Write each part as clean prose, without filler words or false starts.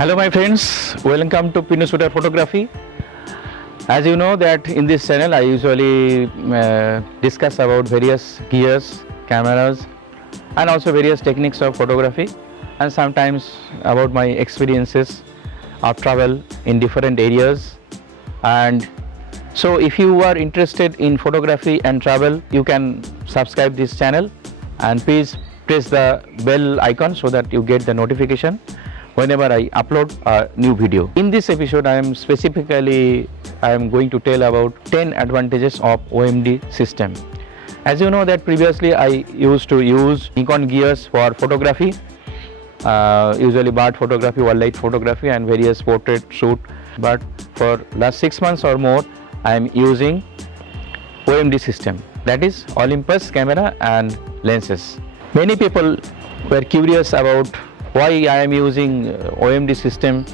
Hello my friends, welcome to Pinu Shooter Photography. As you know that in this channel I usually discuss about various gears, cameras and also various techniques of photography and sometimes about my experiences of travel in different areas. And so if you are interested in photography and travel, you can subscribe this channel and please press the bell icon so that you get the notification whenever I upload a new video. In this episode I am going to tell about 10 advantages of OMD system. As you know that previously I used to use Nikon gears for photography, usually bird photography, wildlife photography and various portrait shoot, but for last 6 months or more I am using OMD system, that is Olympus camera and lenses. Many people were curious about why I am using OMD system,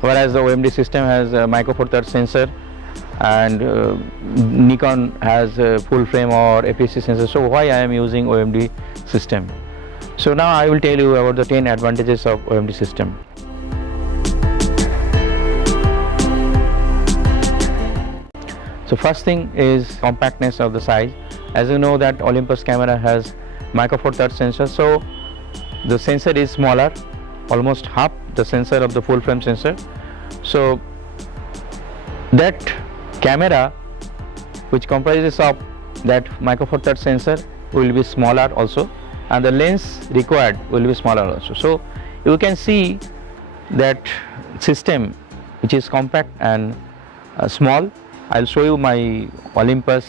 whereas the OMD system has a Micro Four Thirds sensor and Nikon has a full frame or APS-C sensor, so why I am using OMD system. So now I will tell you about the 10 advantages of OMD system. So first thing is compactness of the size. As you know that Olympus camera has Micro Four Thirds sensor, so the sensor is smaller, almost half the sensor of the full frame sensor. So that camera which comprises of that Micro Four Thirds sensor will be smaller also, and the lens required will be smaller also. So you can see that system which is compact and small. I'll show you my Olympus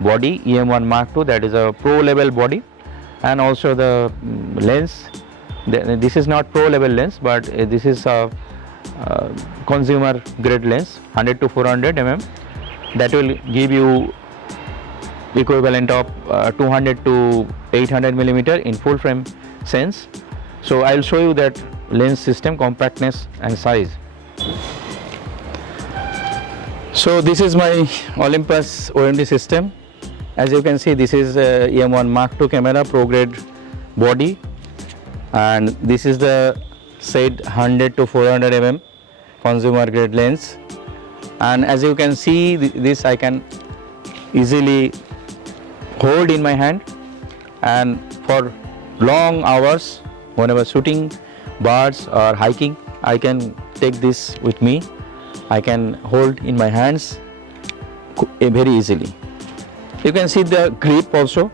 body EM1 Mark II, that is a pro level body, and also the lens. This is not pro level lens, but this is a consumer grade lens, 100 to 400 mm, that will give you equivalent of 200 to 800 millimeter in full frame sense. So I'll show you that lens system, compactness and size. So this is my Olympus OMD system. As you can see, this is EM1 Mark II camera, pro grade body, and this is the said 100 to 400 mm consumer grade lens. And as you can see, this I can easily hold in my hand, and for long hours whenever shooting birds or hiking, I can take this with me. I can hold in my hands very easily. You can see the grip also.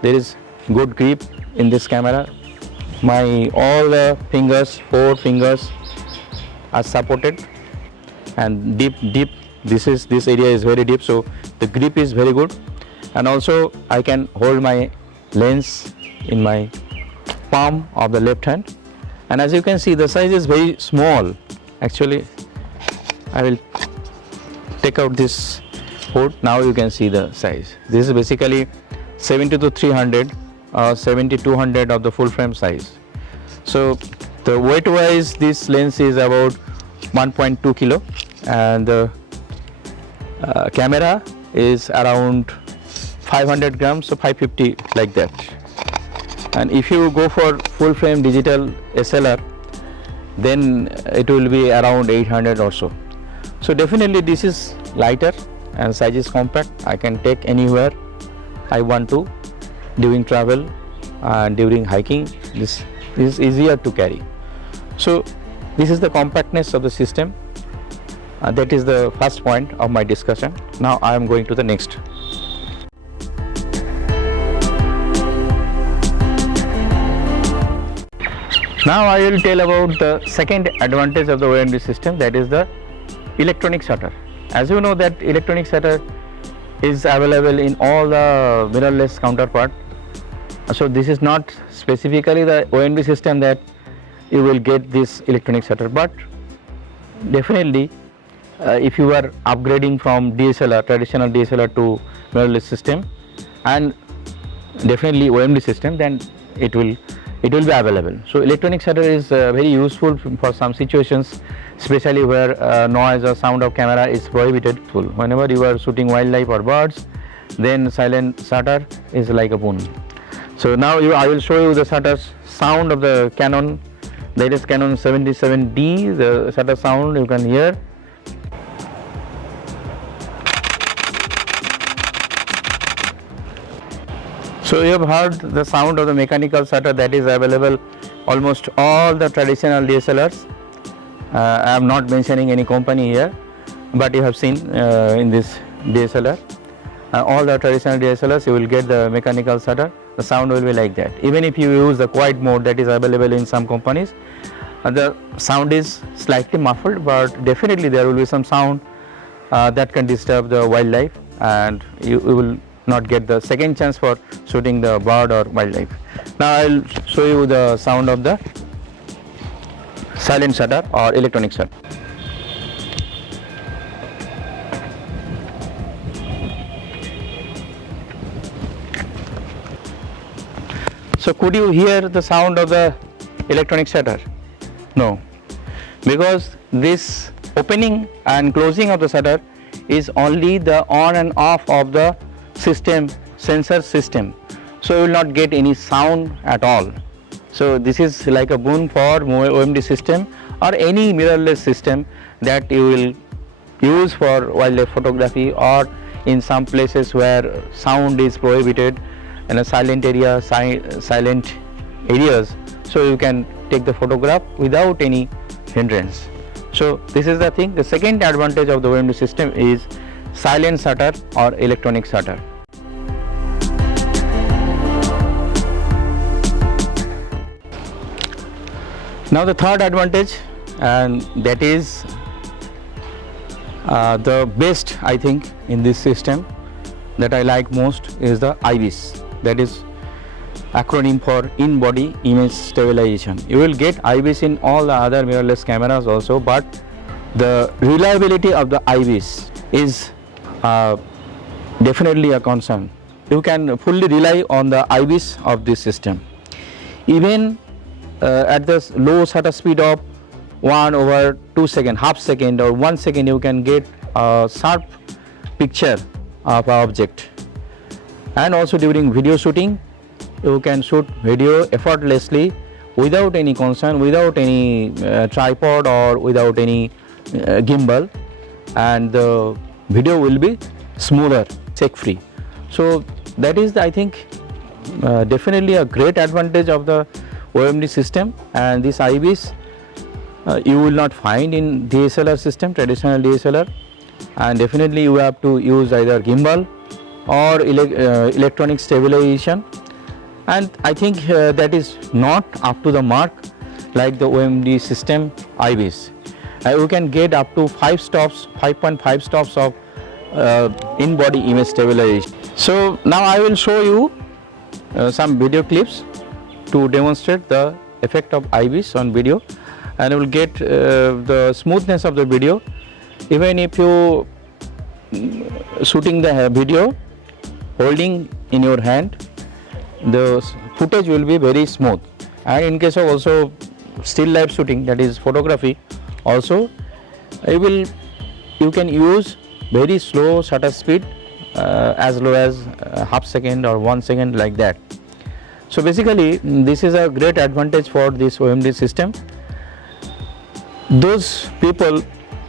There is good grip in this camera. My all the fingers, 4 fingers are supported, and deep. This area is very deep, so the grip is very good. And also I can hold my lens in my palm of the left hand. And as you can see, the size is very small. Actually, I will take out this hood. Now you can see the size. This is basically 70 to 300 or 70 to 200 of the full frame size. So the weight wise, this lens is about 1.2 kilo, and the camera is around 500 grams, so 550 like that. And if you go for full frame digital SLR, then it will be around 800 or so. So definitely this is lighter and size is compact. I can take anywhere I want to during travel and during hiking. This is easier to carry. So this is the compactness of the system. That is the first point of my discussion. Now I am going to the next. Now I will tell about the second advantage of the OMD system, that is the electronic shutter. As you know that electronic shutter is available in all the mirrorless counterpart. So this is not specifically the OMD system that you will get this electronic shutter, but definitely if you are upgrading from DSLR, traditional DSLR to mirrorless system, and definitely OMD system, then it will be available. So electronic shutter is very useful for some situations, especially where noise or sound of camera is prohibited. Whenever you are shooting wildlife or birds, then silent shutter is like a boon. So now I will show you the shutters sound of the Canon That is Canon 77D, the shutter sound you can hear. So you have heard the sound of the mechanical shutter that is available almost all the traditional DSLRs. I am not mentioning any company here, but you have seen in this DSLR. All the traditional DSLRs you will get the mechanical shutter. The sound will be like that. Even if you use the quiet mode that is available in some companies, the sound is slightly muffled, but definitely there will be some sound that can disturb the wildlife, and you will not get the second chance for shooting the bird or wildlife. Now I will show you the sound of the silent shutter or electronic shutter. So could you hear the sound of the electronic shutter? No, because this opening and closing of the shutter is only the on and off of the system, sensor system. So you will not get any sound at all. So this is like a boon for OMD system or any mirrorless system that you will use for wildlife photography, or in some places where sound is prohibited, in a silent area, silent areas, so you can take the photograph without any hindrance. So this is the thing. The second advantage of the OMD system is silent shutter or electronic shutter. Now the third advantage, and that is the best I think in this system, that I like most, is the IBIS. That is acronym for in-body image stabilization. You will get IBIS in all the other mirrorless cameras also, but the reliability of the IBIS is definitely a concern. You can fully rely on the IBIS of this system. Even at the low shutter speed of 1/2 second, half second or 1 second, you can get a sharp picture of an object. And also during video shooting, you can shoot video effortlessly without any concern, without any tripod or without any gimbal, and the video will be smoother, shake free. So that is, I think, definitely a great advantage of the OMD system. And this IBIS you will not find in DSLR system, traditional DSLR, and definitely you have to use either gimbal or electronic stabilization, and I think that is not up to the mark like the OMD system IBIS. You can get up to 5.5 stops of in-body image stabilization. So now I will show you some video clips to demonstrate the effect of IBIS on video, and you will get the smoothness of the video. Even if you shooting the video holding in your hand, the footage will be very smooth. And in case of also still life shooting, that is photography, also you can use very slow shutter speed as low as half second or 1 second, like that. So basically this is a great advantage for this OMD system. Those people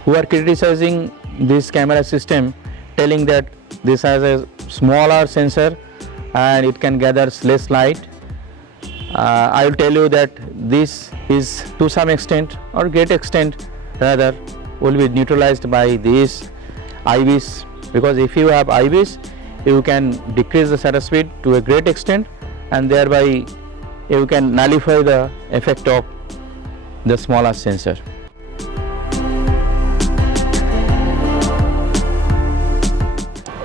who are criticizing this camera system, telling that this has a smaller sensor and it can gather less light, I will tell you that this is to some extent or great extent rather will be neutralized by this IBIS, because if you have IBIS you can decrease the shutter speed to a great extent, and thereby you can nullify the effect of the smaller sensor.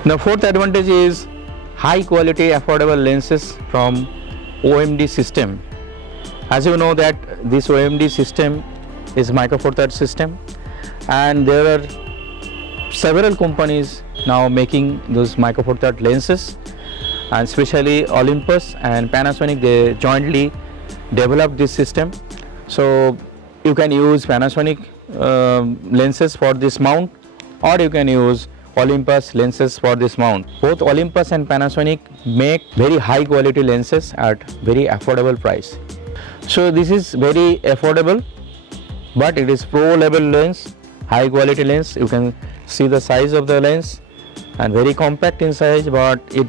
The fourth advantage is high quality affordable lenses from OMD system. As you know that this OMD system is Micro Four Thirds system, and there are several companies now making those Micro Four Thirds lenses, and especially Olympus and Panasonic, they jointly developed this system. So you can use Panasonic lenses for this mount, or you can use Olympus lenses for this mount. Both Olympus and Panasonic make very high quality lenses at very affordable price. So this is very affordable, but it is pro level lens, high quality lens. You can see the size of the lens and very compact in size, but it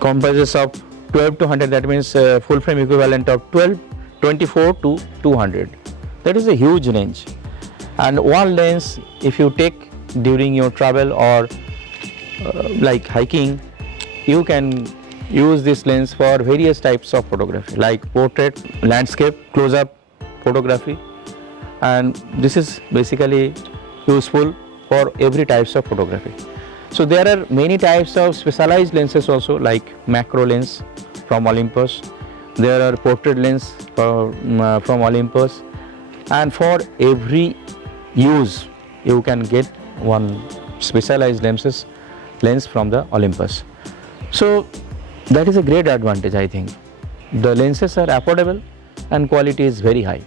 comprises of 12 to 100, that means full frame equivalent of 24 to 200. That is a huge range. And one lens, if you take during your travel or like hiking, you can use this lens for various types of photography like portrait, landscape, close-up photography, and this is basically useful for every types of photography. So there are many types of specialized lenses also, like macro lens from Olympus, there are portrait lens from Olympus, and for every use you can get one specialized lens from the Olympus. So that is a great advantage, I think. The lenses are affordable and quality is very high.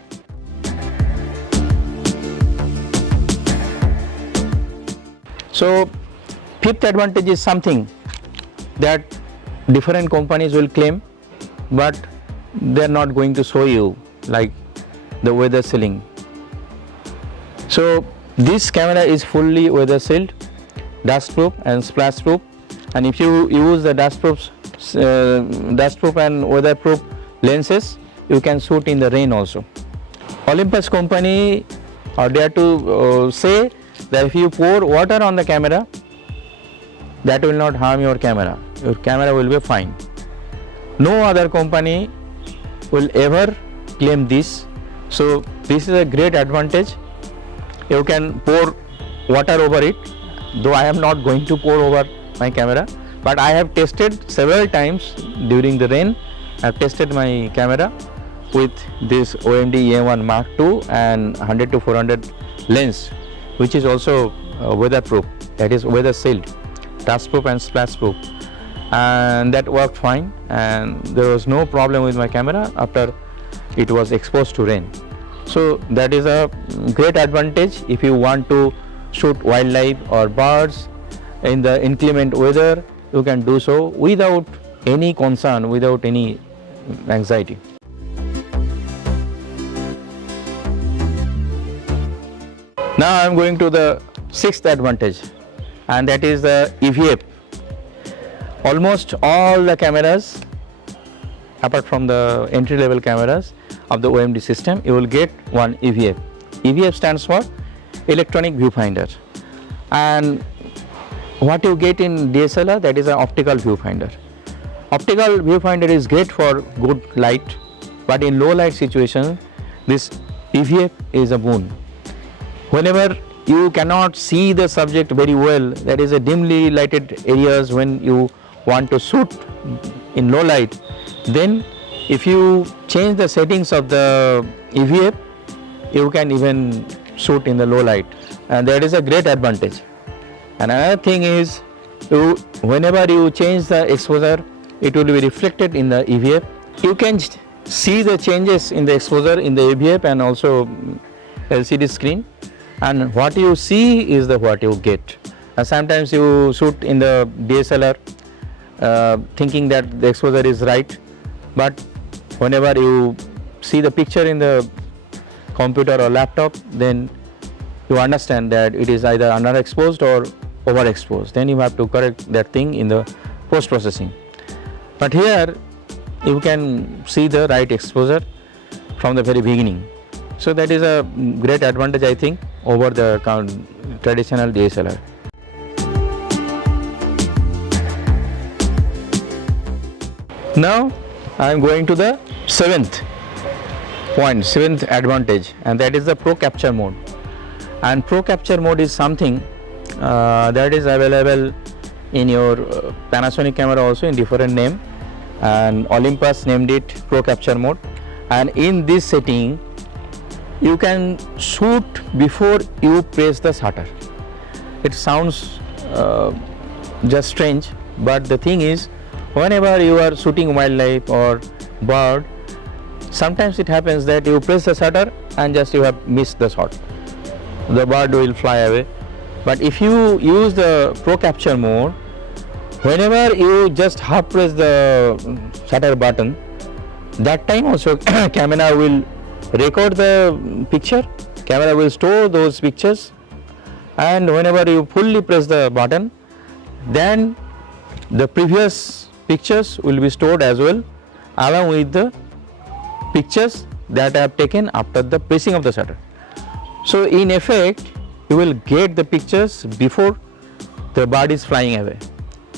So fifth advantage is something that different companies will claim, but they are not going to show you, like the weather sealing. So this camera is fully weather sealed, dust proof and splash proof, and if you use the dust proof and weatherproof lenses, you can shoot in the rain also. Olympus company are there to say that if you pour water on the camera, that will not harm your camera will be fine. No other company will ever claim this. So this is a great advantage. You can pour water over it, though I am not going to pour over my camera, but I have tested several times during the rain. I have tested my camera with this OMD EM1 Mark II and 100 to 400 lens, which is also weatherproof, that is weather sealed, dust proof and splash proof, and that worked fine, and there was no problem with my camera after it was exposed to rain. So that is a great advantage if you want to shoot wildlife or birds in the inclement weather. You can do so without any concern, without any anxiety. Now I am going to the sixth advantage, and that is the EVF. Almost all the cameras, apart from the entry level cameras of the OMD system, you will get one EVF. EVF stands for electronic viewfinder, and what you get in DSLR, that is an optical viewfinder. Optical viewfinder is great for good light, but in low light situation, this EVF is a boon. Whenever you cannot see the subject very well, that is a dimly lighted areas when you want to shoot in low light, then if you change the settings of the EVF, you can even shoot in the low light, and that is a great advantage. And another thing is, whenever you change the exposure, it will be reflected in the EVF. You can see the changes in the exposure in the EVF and also LCD screen, and what you see is what you get. And sometimes you shoot in the DSLR thinking that the exposure is right, but whenever you see the picture in the computer or laptop, then you understand that it is either underexposed or overexposed. Then you have to correct that thing in the post processing. But here you can see the right exposure from the very beginning. So that is a great advantage, I think, over the traditional DSLR. Now I am going to the seventh advantage, and that is the Pro Capture mode. And Pro Capture mode is something that is available in your Panasonic camera also in different name, and Olympus named it Pro Capture mode. And in this setting, you can shoot before you press the shutter. It sounds just strange, but the thing is, whenever you are shooting wildlife or bird, sometimes it happens that you press the shutter and just you have missed the shot. The bird will fly away. But if you use the Pro Capture mode, whenever you just half press the shutter button, that time also camera will record the picture, camera will store those pictures, and whenever you fully press the button, then the previous pictures will be stored as well, along with the pictures that I have taken after the pressing of the shutter. So in effect, you will get the pictures before the bird is flying away.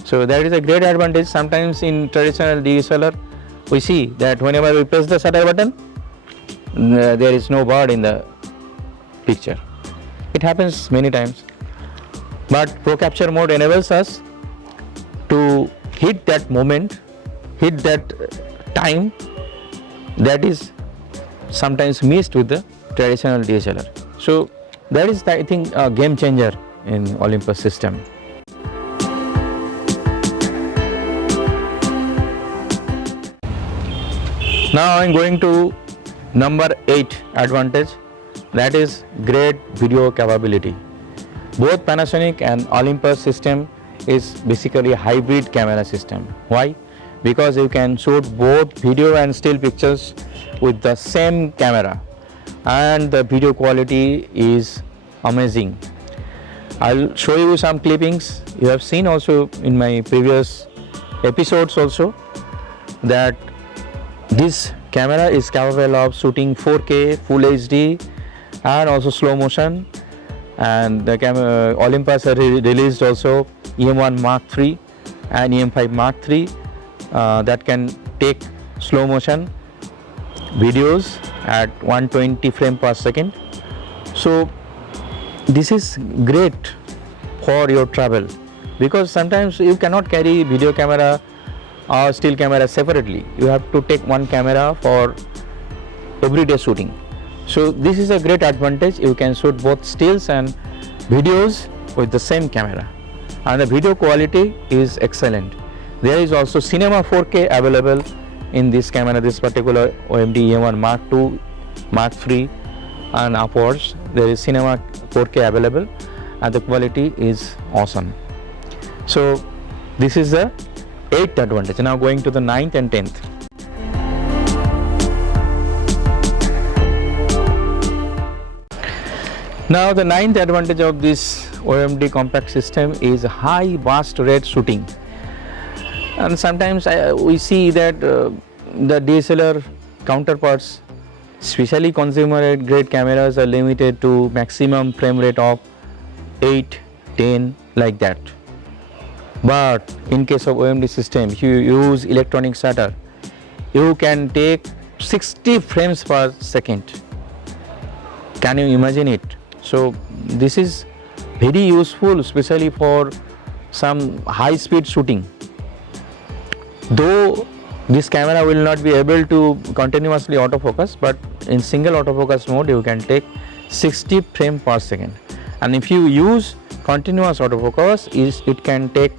So that is a great advantage. Sometimes in traditional DSLR, we see that whenever we press the shutter button, there is no bird in the picture. It happens many times. But Pro Capture mode enables us to hit that moment, hit that time that is sometimes missed with the traditional DSLR. So that is, I think, a game changer in Olympus system. Now I am going to number 8 advantage, that is great video capability. Both Panasonic and Olympus system is basically a hybrid camera system. Why? Because you can shoot both video and still pictures with the same camera, and the video quality is amazing. I'll show you some clippings. You have seen also in my previous episodes also that this camera is capable of shooting 4K, Full HD, and also slow motion. And the Olympus has released also EM1 Mark III and EM5 Mark III that can take slow motion videos at 120 frames per second. So this is great for your travel, because sometimes you cannot carry video camera or still camera separately. You have to take one camera for everyday shooting. So this is a great advantage. You can shoot both stills and videos with the same camera, and the video quality is excellent. There is also Cinema 4K available in this camera, this particular OMD EM1 Mark II, Mark III and upwards. There is Cinema 4K available, and the quality is awesome. So this is the 8th advantage. Now going to the 9th and 10th. Now the 9th advantage of this OMD compact system is high burst rate shooting. And sometimes we see that the DSLR counterparts, especially consumer grade cameras, are limited to maximum frame rate of 8, 10 like that. But in case of OMD system, if you use electronic shutter, you can take 60 frames per second. Can you imagine it? So this is very useful, especially for some high speed shooting. Though this camera will not be able to continuously autofocus, but in single autofocus mode you can take 60 frames per second. And if you use continuous autofocus, it can take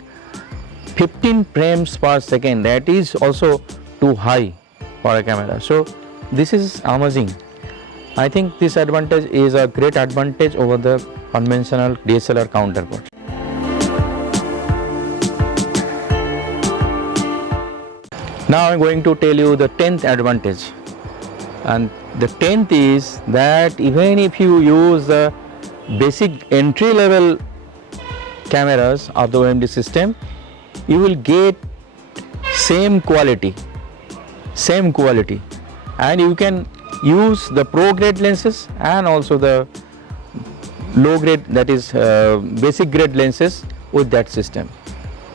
15 frames per second. That is also too high for a camera. So this is amazing. I think this advantage is a great advantage over the conventional DSLR counterpart. Now I am going to tell you the 10th advantage, and the 10th is that even if you use the basic entry level cameras of the OMD system, you will get same quality, and you can use the pro grade lenses and also the low grade, that is basic grade lenses with that system.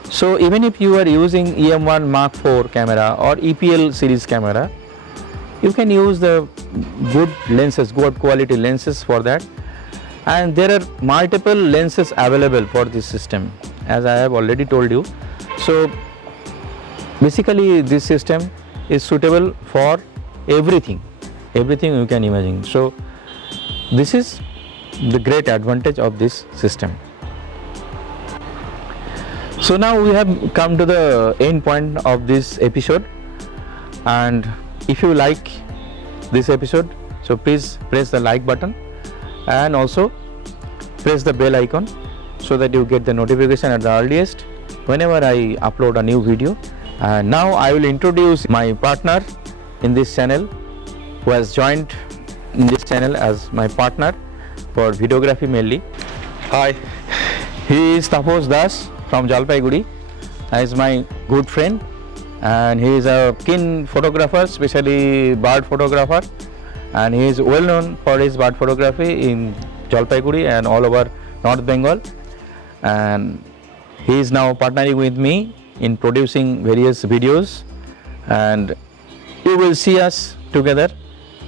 So even if you are using EM1 Mark IV camera or EPL series camera, you can use the good lenses, good quality lenses for that. And there are multiple lenses available for this system, as I have already told you. So basically this system is suitable for everything you can imagine. So this is the great advantage of this system. So now we have come to the end point of this episode, and if you like this episode, so please press the like button and also press the bell icon so that you get the notification at the earliest whenever I upload a new video. And now I will introduce my partner in this channel, who has joined in this channel as my partner for videography mainly. Hi. He is Taposh Das from Jalpaiguri. He is my good friend and he is a keen photographer, especially bird photographer, and he is well known for his bird photography in Jalpaiguri and all over North Bengal, and he is now partnering with me in producing various videos, and you will see us together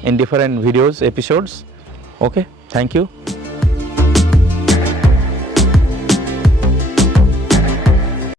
in different videos episodes. Okay, thank you.